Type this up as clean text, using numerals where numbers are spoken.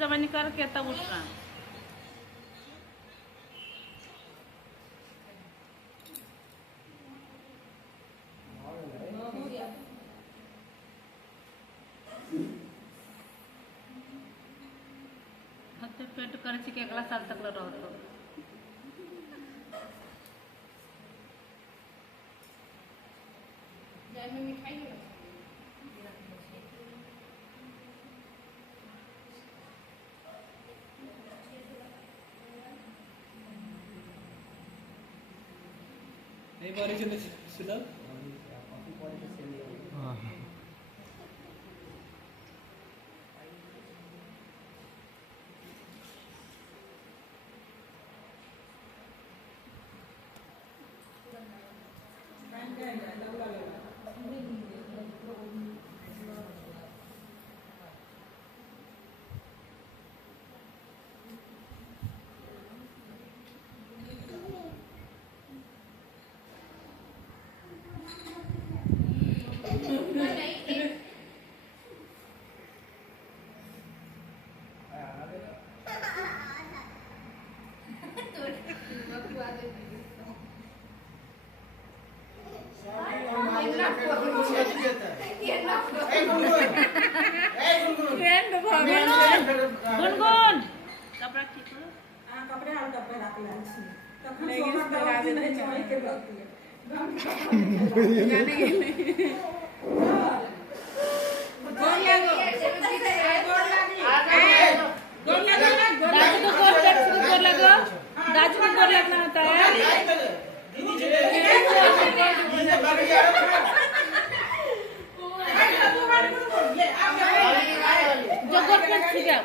जमानी करके तब उठना। पेट करे के अगला साल तक रहो तो नहीं बारी चले सुना गुनगुन कपड़ा ठीक है। हां कपड़े और डब्बे रख ले तखन सोमर दवा दे दे चोई के रख ले जाने के गोल लगो दाजू को गोल लगो दाजू को गोल लगना होता है। जो गोल पे छू जाओ